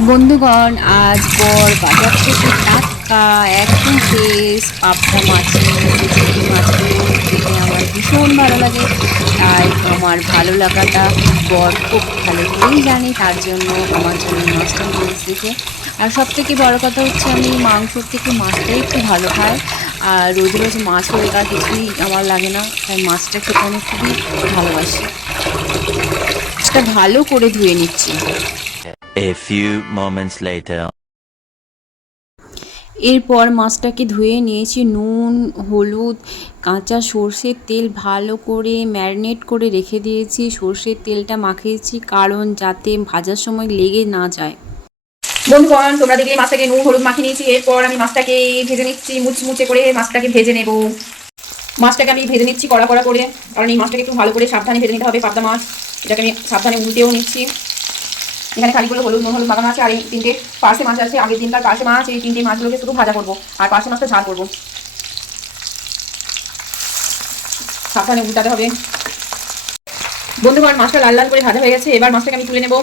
বন্ধুগণ, আজ বর বাজার থেকে টাটকা একদম ফ্রেশ পাবদা মাছ নিয়ে এসেছে। এই মাছগুলো খেতে আমার ভীষণ ভালো লাগে। তাই আমার ভালো লাগাটা বর খুব ভালো করেই জানে, তার জন্য আমার জন্য এই মাছটা নিয়ে এসেছে। আর সব থেকে বড় কথা হচ্ছে, আমি মাংসর থেকে মাছটাই একটু ভালো খাই। আর রোজ রোজ মাছ হোক আর কিছুই আমার লাগে না, তাই মাছটা খেতে আমি খুবই ভালোবাসি। মাছটা ভালো করে ধুয়ে নিচ্ছি। A few moments later. এরপর মাছটাকে ধুয়ে নিয়েছি, নুন, হলুদ, কাঁচা সর্ষের তেল ভালো করে ম্যারিনেট করে রেখে দিয়েছি। সর্ষের তেলটা মাখিয়েছি কারণ যাতে ভাজার সময় লেগে না যায়। বন্ধুগণ, তোমরা দেখলে মাছটাকে নুন হলুদ মাখিয়ে নিয়েছি। এরপর আমি মাছটাকে ভেজে নিচ্ছি, মুচমুচে করে মাছটাকে ভেজে নেব। মাছটাকে আমি ভেজে নিচ্ছি কড়া কড়া করে, কারণ এই মাছটাকে একটু ভালো করে সাবধানে ভেজে নিতে হবে। পাবদা মাছ, এটাকে আমি সাবধানে উল্টেও নিচ্ছি। এখানে খালিগুলো হলুদ নুন হলুদ মাখানো আছে। আর এই তিনটে পার্শে মাছ আছে, আগের দিনকার পার্শে মাছ। এই তিনটে মাছগুলোকে শুধু ভাজা করবো আর পার্শে মাছটা ঝাল করবো। সাবধানে উল্টাতে হবে। বন্ধুগণ, মাছটা লাল লাল করে ভাজা হয়ে গেছে। এবার মাছটাকে আমি তুলে নেবো।